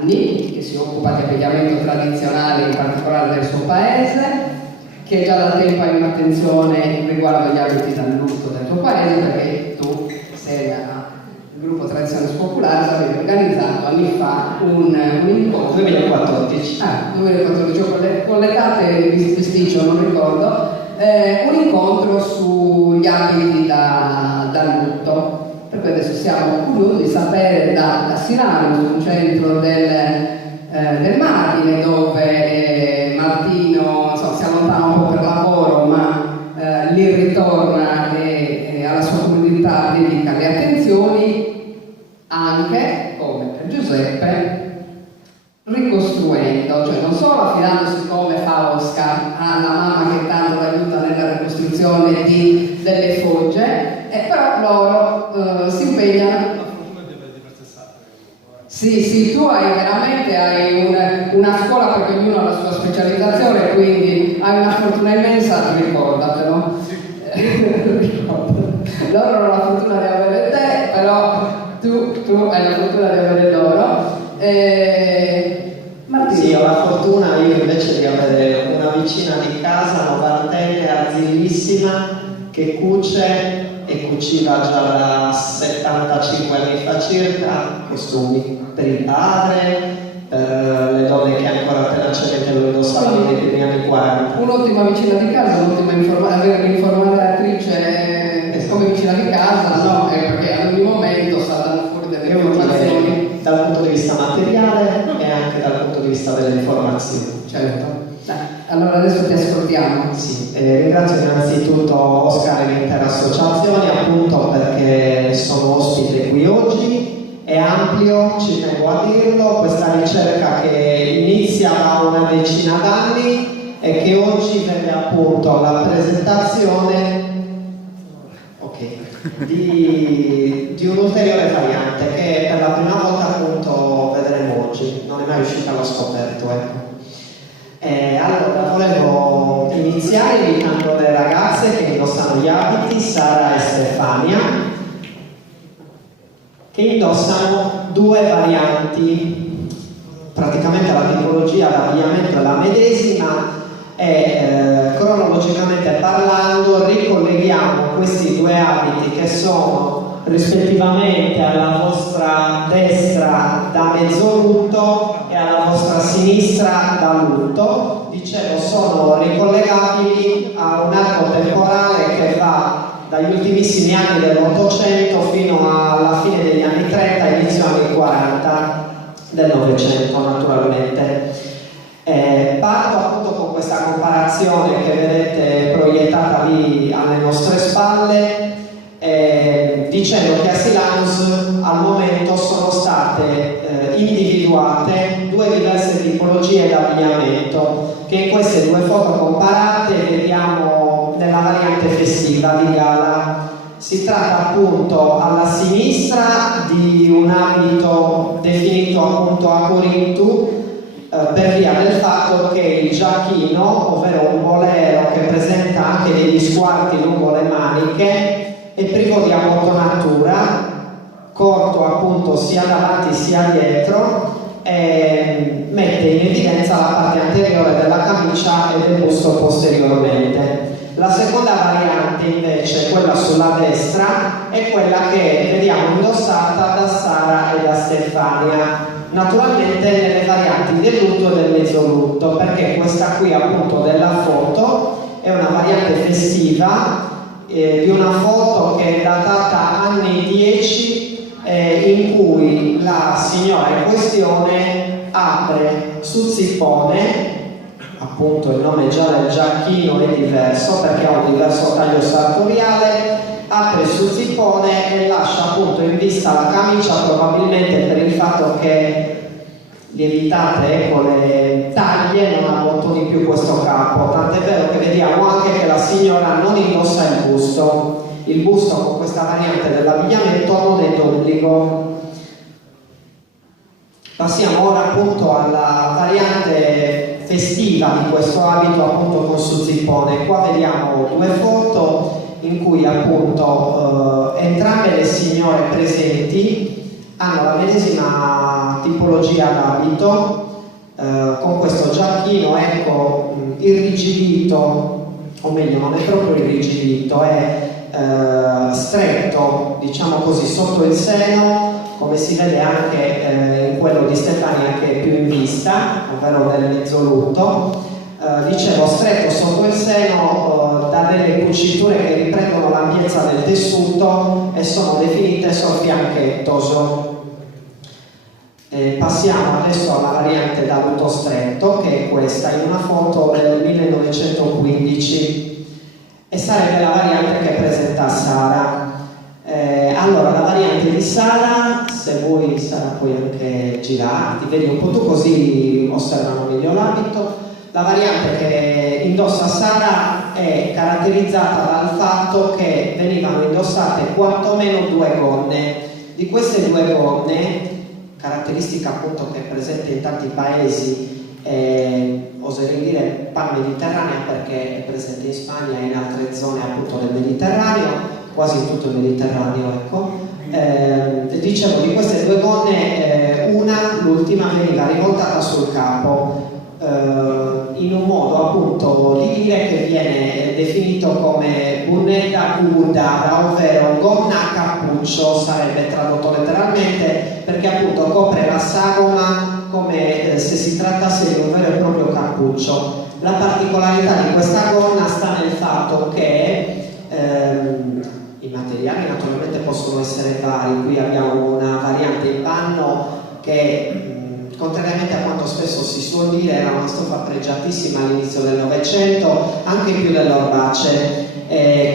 anni, che si occupa di abbigliamento tradizionale, in particolare del suo paese, che già da tempo hai un'attenzione riguardo gli abiti da lutto del tuo paese, perché tu sei il gruppo Tradizioni Popolari, avevi organizzato anni fa un incontro 2014. 2014, con le date bisticcio non ricordo, un incontro sugli abiti da lutto. Per cui adesso siamo curiosi di sapere da Silano, un centro del Margine, dove Martino si allontana un po' per lavoro, ma lì ritorna e alla sua comunità dedica le attenzioni, anche, come per Giuseppe, ricostruendo, cioè non solo affidandosi come fa Oscar alla mamma che tanto l'aiuta nella ricostruzione delle fogge, però loro si impegnano. Sì, tu hai una scuola, perché ognuno ha la sua specializzazione, quindi hai una fortuna immensa, ricordatelo. Loro hanno la fortuna di avere te, però tu hai la fortuna di avere loro. Martino. Sì, ho la fortuna io invece di avere una vicina di casa, novantenne, arzillissima, che cuce e cuciva già da 75 anni fa circa costumi per il padre, per le donne che ancora tenacemente lo indossavano nei primi anni 40. Un'ottima vicina di casa, avere l'informatrice come vicina di casa, no? Perché ad ogni momento sta dando fuori delle informazioni. Dal punto di vista materiale e anche dal punto di vista delle informazioni. Certo. Allora adesso ti ascoltiamo. Sì, ringrazio innanzitutto Oscar e l'intera associazione appunto perché sono ospite qui oggi. È ampio, ci tengo a dirlo, questa ricerca che inizia da una decina d'anni e che oggi vede appunto la presentazione di un'ulteriore variante che per la prima volta appunto vedremo oggi, non è mai uscita allo scoperto, ecco. Allora, volevo iniziare invitando le ragazze che indossano gli abiti, Sara e Stefania, che indossano due varianti. Praticamente la tipologia d'abbigliamento è la medesima e cronologicamente parlando ricolleghiamo questi due abiti che sono rispettivamente alla vostra destra da mezzo lutto e alla vostra sinistra da lutto. Dicevo, sono ricollegabili a un arco temporale che va dagli ultimissimi anni dell'Ottocento fino alla fine degli anni 30, inizio anni 40 del Novecento naturalmente. Parto appunto con questa comparazione che vedete proiettata lì alle nostre spalle, dicendo che a Silanus al momento sono state individuate due diverse tipologie di abbigliamento che in queste due foto comparate vediamo nella variante festiva di gala. Si tratta appunto alla sinistra di un abito definito appunto a Corintu per via del fatto che il giacchino, ovvero un bolero che presenta anche degli squarti lungo le maniche, è privo di abbottonatura, corto appunto sia davanti sia dietro, e mette in evidenza la parte anteriore della camicia e del busto posteriormente. La seconda variante invece, quella sulla destra, è quella che vediamo indossata da Sara e da Stefania, naturalmente nelle varianti del lutto e del mezzolutto, perché questa qui appunto della foto è una variante festiva di una foto che è datata anni 10 in cui la signora in questione apre sul zippone, appunto il nome già del giacchino è diverso perché ha un diverso taglio sartoriale, apre sul zippone e lascia appunto in vista la camicia, probabilmente per il fatto che lievitate con le taglie non abbottoni più questo capo, tant'è vero che vediamo anche che la signora non indossa il busto con questa variante dell'abbigliamento non è d'obbligo. Passiamo ora appunto alla variante festiva di questo abito appunto con sul zippone. Qua vediamo due foto in cui appunto entrambe le signore presenti hanno la medesima tipologia d'abito, con questo giacchino, ecco, irrigidito, o meglio non è proprio irrigidito, è stretto, diciamo così, sotto il seno, come si vede anche in quello di Stefania, che è più in vista, ovvero del mezzolutto. Dicevo, stretto sotto il seno, da delle cuciture che riprendono l'ampiezza del tessuto e sono definite soffianchettoso. Passiamo adesso alla variante da lutto stretto, che è questa, in una foto del 1915, e sarebbe la variante che presenta Sara. Allora, la variante di Sara, se vuoi Sara puoi anche girarti, vedi un po' tu, così osservano meglio l'abito. La variante che indossa Sara è caratterizzata dal fatto che venivano indossate quantomeno 2 gonne. Di queste 2 gonne, caratteristica appunto che è presente in tanti paesi, oserei dire pan-mediterranea, perché è presente in Spagna e in altre zone appunto del Mediterraneo, quasi in tutto il Mediterraneo, ecco. Dicevo, di queste 2 gonne, l'ultima veniva rivoltata sul capo, in un modo appunto di dire che viene definito come bunnetta cudara, ovvero gonna a cappuccio, sarebbe tradotto letteralmente, perché appunto copre la sagoma come se si trattasse di un vero e proprio cappuccio. La particolarità di questa gonna sta nel fatto che i materiali naturalmente possono essere vari. Qui abbiamo una variante in panno che, contrariamente a quanto spesso si suol dire, era una stoffa pregiatissima all'inizio del Novecento, anche più dell'orbace.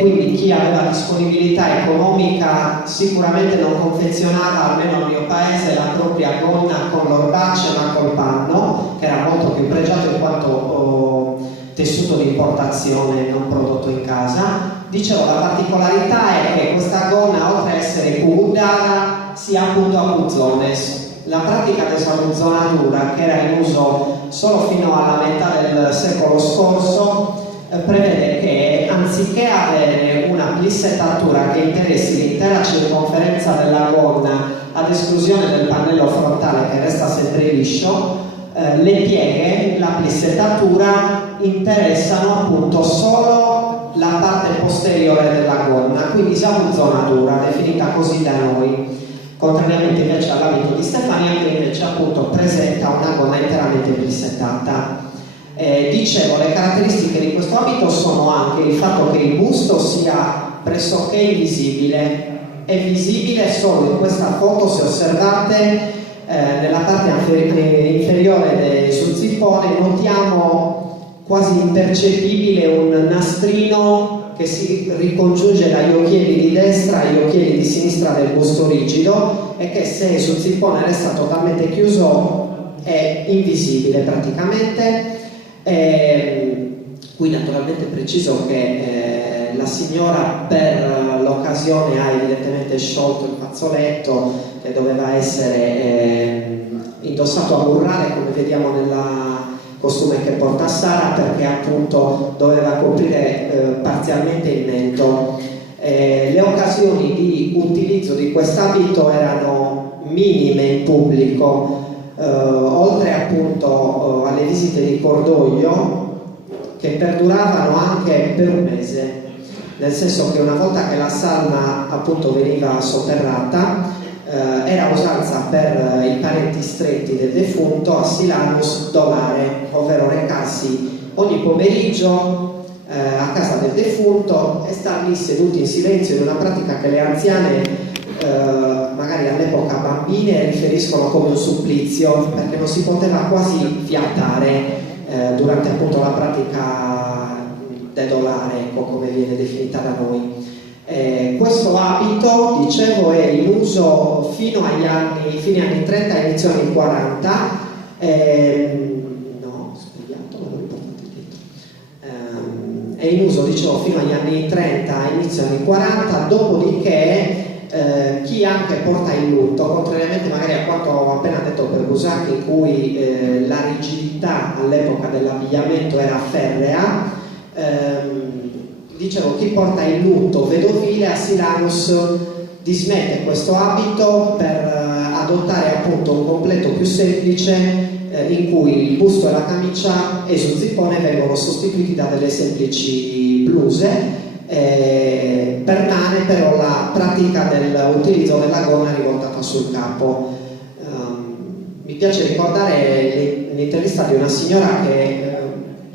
Quindi chi aveva disponibilità economica sicuramente non confezionava, almeno nel mio paese, la propria gonna con l'orbace, ma col panno, che era molto più pregiato in quanto tessuto di importazione, non prodotto in casa. Dicevo, la particolarità è che questa gonna, oltre a essere cudara, sia appunto a puzzones. La pratica della puzzonatura, che era in uso solo fino alla metà del secolo scorso, prevede che anziché avere una plissettatura che interessi l'intera circonferenza della gonna, ad esclusione del pannello frontale che resta sempre liscio, le pieghe, la plissettatura, interessano appunto solo la parte posteriore della gonna, quindi sapuzzonatura, definita così da noi, contrariamente invece all'abito di Stefania, che invece appunto presenta una gonna interamente plissettata. Dicevo, le caratteristiche di questo abito sono anche il fatto che il busto sia pressoché invisibile. È visibile solo in questa foto, se osservate, nella parte inferiore sul zippone notiamo quasi impercettibile un nastrino che si ricongiunge dagli occhiali di destra agli occhiali di sinistra del busto rigido, e che, se sul zippone resta totalmente chiuso, è invisibile praticamente. Qui naturalmente preciso che la signora per l'occasione ha evidentemente sciolto il fazzoletto che doveva essere indossato a burrale, come vediamo nella costume che porta Sara, perché appunto doveva coprire parzialmente il mento. Le occasioni di utilizzo di quest'abito erano minime in pubblico, oltre appunto alle visite di cordoglio, che perduravano anche per un mese, nel senso che una volta che la salma appunto veniva sotterrata, era usanza per i parenti stretti del defunto a Silanus donare, ovvero recarsi ogni pomeriggio a casa del defunto e star lì seduti in silenzio, in una pratica che le anziane, magari all'epoca bambine, riferiscono come un supplizio, perché non si poteva quasi fiatare durante appunto la pratica dedolare, ecco, come viene definita da noi. Questo abito, dicevo, è in uso fino agli fine anni 30 e inizio anni 40. No, sbagliato, l'avevo portato dietro. È in uso, dicevo, fino agli anni 30 e inizio anni 40, dopodiché chi anche porta il lutto, contrariamente magari a quanto ho appena detto per Busacchi, in cui la rigidità all'epoca dell'abbigliamento era ferrea, dicevo, chi porta il lutto vedovile a Silanus dismette questo abito per adottare appunto un completo più semplice in cui il busto e la camicia e sul zippone vengono sostituiti da delle semplici bluse. Permane però la pratica dell'utilizzo della gonna rivoltata sul capo. Mi piace ricordare l'intervista di una signora che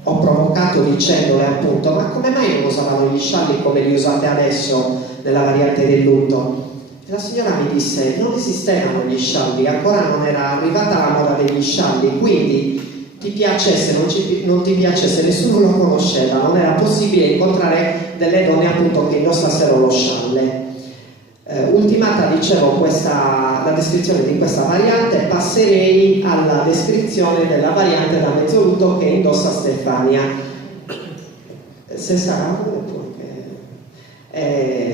ho provocato dicendole appunto: ma come mai non usavano gli scialli come li usate adesso nella variante del lutto? E la signora mi disse: non esistevano gli scialli, ancora non era arrivata la moda degli scialli, quindi ti piacesse, non ti piacesse, nessuno lo conosceva, non era possibile incontrare delle donne appunto che indossassero lo scialle. Ultimata, dicevo, la descrizione di questa variante, passerei alla descrizione della variante da mezzolutto che indossa Stefania. Se sarà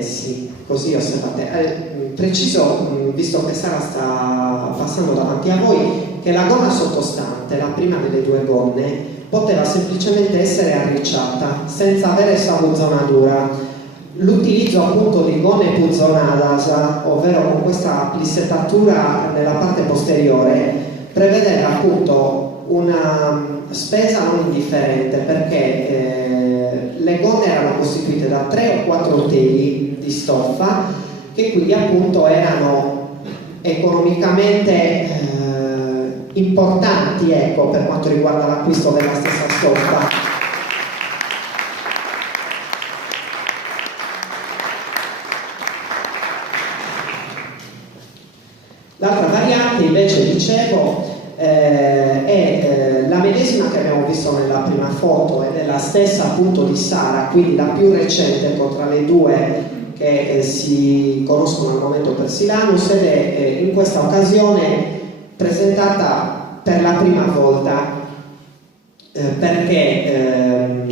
sì, così osservate. Preciso, visto che Sara sta passando davanti a voi, che la gonna sottostante, la prima delle due gonne, poteva semplicemente essere arricciata senza avere savuzzonatura. L'utilizzo appunto di gonne puzzonadas, ovvero con questa plissettatura nella parte posteriore, prevedeva appunto una spesa non indifferente, perché le gonne erano costituite da 3 o 4 teli di stoffa che quindi appunto erano economicamente importanti, ecco, per quanto riguarda l'acquisto della stessa stoffa. L'altra variante invece, dicevo, è la medesima che abbiamo visto nella prima foto ed è la stessa appunto di Sara, quindi la più recente tra le due che si conoscono al momento per Silanus, ed è in questa occasione presentata per la prima volta perché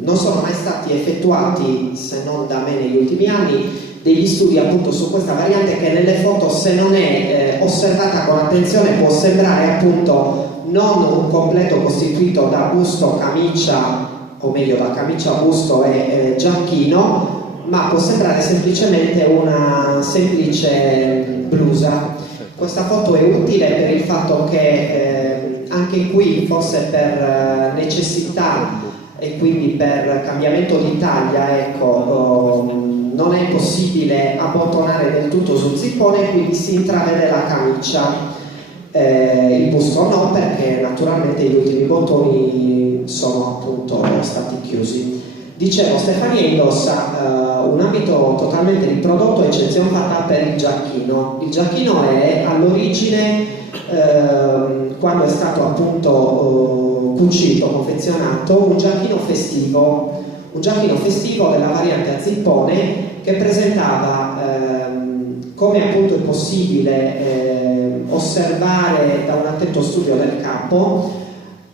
non sono mai stati effettuati, se non da me negli ultimi anni, degli studi appunto su questa variante che nelle foto, se non è osservata con attenzione, può sembrare appunto non un completo costituito da busto, camicia, o meglio da camicia, busto e giacchino, ma può sembrare semplicemente una semplice blusa. Questa foto è utile per il fatto che anche qui, forse per necessità e quindi per cambiamento di taglia, ecco, non è possibile abbottonare del tutto sul zippone, quindi si intravede la camicia, il busto no, perché naturalmente gli ultimi bottoni sono appunto stati chiusi. Dicevo, Stefania indossa un abito totalmente riprodotto, eccezione fatta per il giacchino. Il giacchino è all'origine, quando è stato appunto cucito, confezionato, un giacchino festivo della variante a zippone, che presentava, come appunto è possibile osservare da un attento studio del capo,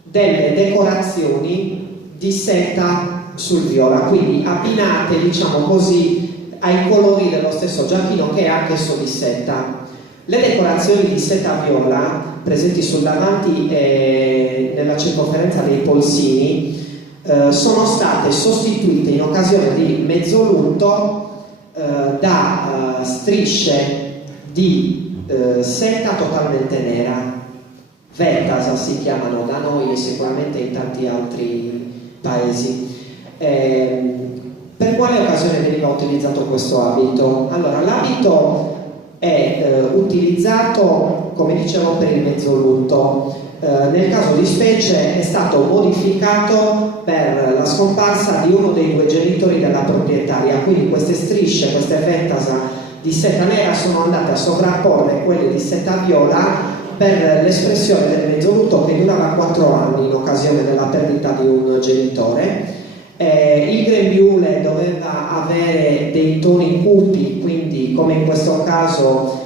delle decorazioni di seta sul viola, quindi abbinate, diciamo così, ai colori dello stesso giacchino, che è anch'esso di seta. Le decorazioni di seta viola presenti sul davanti e nella circonferenza dei polsini sono state sostituite in occasione di mezzolutto da strisce di seta totalmente nera, Vetasa si chiamano da noi e sicuramente in tanti altri paesi. Per quale occasione veniva utilizzato questo abito? Allora, l'abito è utilizzato, come dicevo, per il mezzolutto. Nel caso di specie è stato modificato per la scomparsa di uno dei due genitori della proprietaria, quindi queste strisce, queste Vetasa di seta nera sono andate a sovrapporre quelle di seta viola per l'espressione del mezzolutto, che durava 4 anni in occasione della perdita di un genitore. Il grembiule doveva avere dei toni cupi, quindi come in questo caso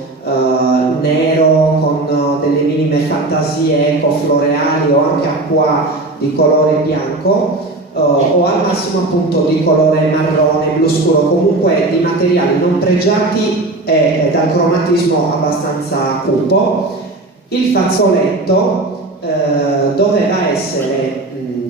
nero con delle minime fantasie ecofloreali o anche acqua di colore bianco, o al massimo appunto di colore marrone, blu scuro, comunque di materiali non pregiati e dal cromatismo abbastanza cupo. Il fazzoletto doveva essere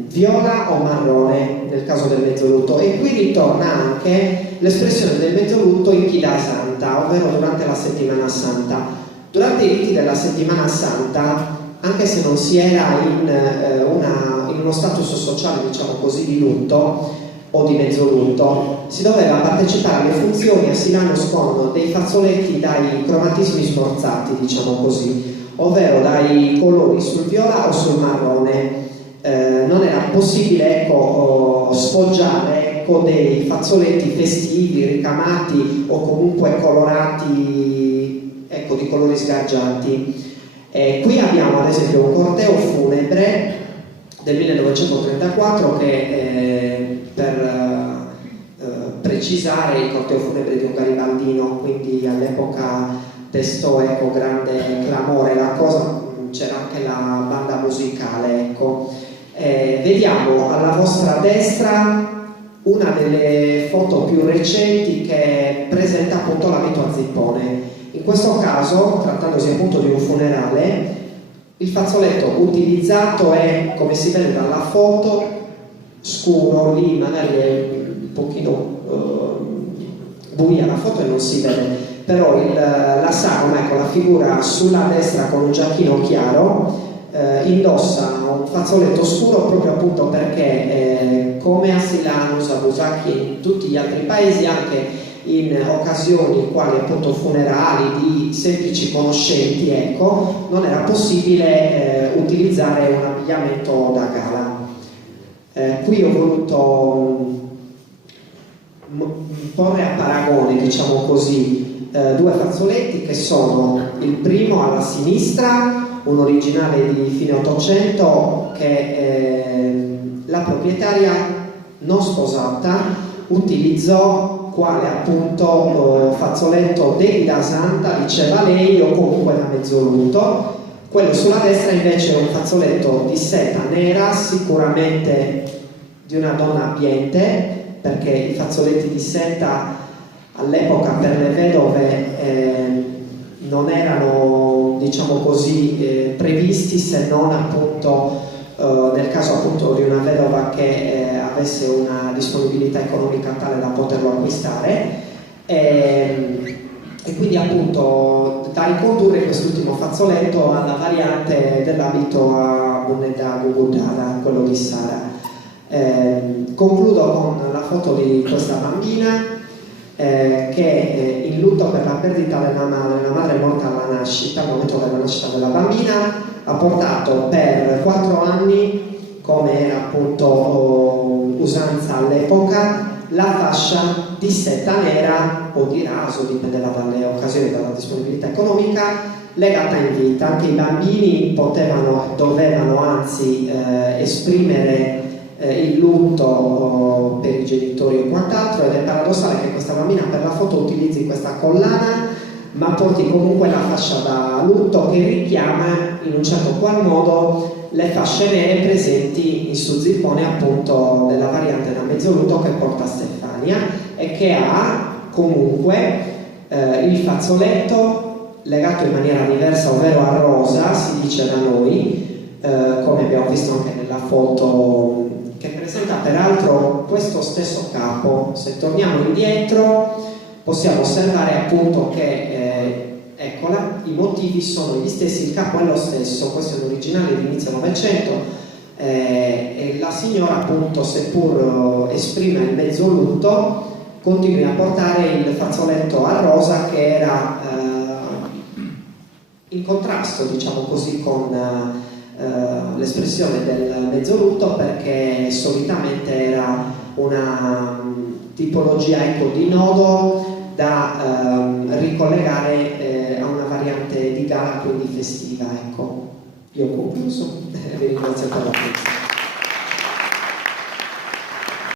viola o marrone, nel caso del mezzolutto, e qui ritorna anche l'espressione del mezzolutto in Chida Santa, ovvero durante la settimana santa. Durante i riti della settimana santa, anche se non si era in uno status sociale, diciamo così, di lutto o di mezzolutto, si doveva partecipare alle funzioni a Silanus con dei fazzoletti dai cromatismi smorzati, diciamo così, ovvero dai colori sul viola o sul marrone. Non era possibile, ecco, sfoggiare con dei fazzoletti festivi, ricamati o comunque colorati, ecco, di colori sgargianti. Qui abbiamo ad esempio un corteo funebre del 1934 che per precisare il corteo funebre di un garibaldino, quindi all'epoca destò, ecco, grande clamore la cosa, c'era anche la banda musicale, ecco. Vediamo alla vostra destra una delle foto più recenti che presenta appunto la rito a zippone. In questo caso, trattandosi appunto di un funerale, il fazzoletto utilizzato è, come si vede dalla foto, scuro, lì magari è un pochino buia la foto e non si vede, però la sagoma, ecco, la figura sulla destra con un giacchino chiaro, indossa un fazzoletto scuro proprio appunto perché come a Silanus, a Busacchi e in tutti gli altri paesi, anche in occasioni quali appunto funerali di semplici conoscenti, ecco, non era possibile utilizzare un abbigliamento da gala. Qui ho voluto porre a paragone, diciamo così, due fazzoletti che sono il primo alla sinistra, un originale di fine 800 che la proprietaria non sposata utilizzò quale appunto fazzoletto della santa, diceva lei, o comunque da mezzolutto. Quello sulla destra invece è un fazzoletto di seta nera, sicuramente di una donna abbiente, perché i fazzoletti di seta all'epoca per le vedove non erano, diciamo così, previsti, se non appunto nel caso appunto di una vedova che avesse una disponibilità economica tale da poterlo acquistare, e quindi appunto da ricondurre quest'ultimo fazzoletto alla variante dell'abito a moneta gugudara, quello di Sara. Concludo con la foto di questa bambina che in lutto per la perdita della madre morta alla nascita, al momento della nascita della bambina, ha portato per 4 anni, come era appunto usanza all'epoca, la fascia di seta nera o di raso, dipendeva dalle occasioni, dalla disponibilità economica, legata in vita. Anche i bambini dovevano anzi esprimere il lutto per i genitori o quant'altro, ed è paradossale che questa bambina per la foto utilizzi questa collana ma porti comunque la fascia da lutto che richiama in un certo qual modo le fasce nere presenti in su zippone appunto della variante da mezzolutto che porta Stefania, e che ha comunque il fazzoletto legato in maniera diversa, ovvero a rosa, si dice da noi, come abbiamo visto anche nella foto, che presenta peraltro questo stesso capo. Se torniamo indietro possiamo osservare appunto che eccola, i motivi sono gli stessi, il capo è lo stesso. Questo è un originale di inizio Novecento, e la signora appunto, seppur esprime il mezzolutto, continua a portare il fazzoletto a rosa che era in contrasto, diciamo così, con l'espressione del mezzolutto, perché solitamente era una tipologia, ecco, di nodo da ricollegare a una variante di gala, quindi festiva, ecco. Io ho concluso, vi ringrazio per l'attenzione.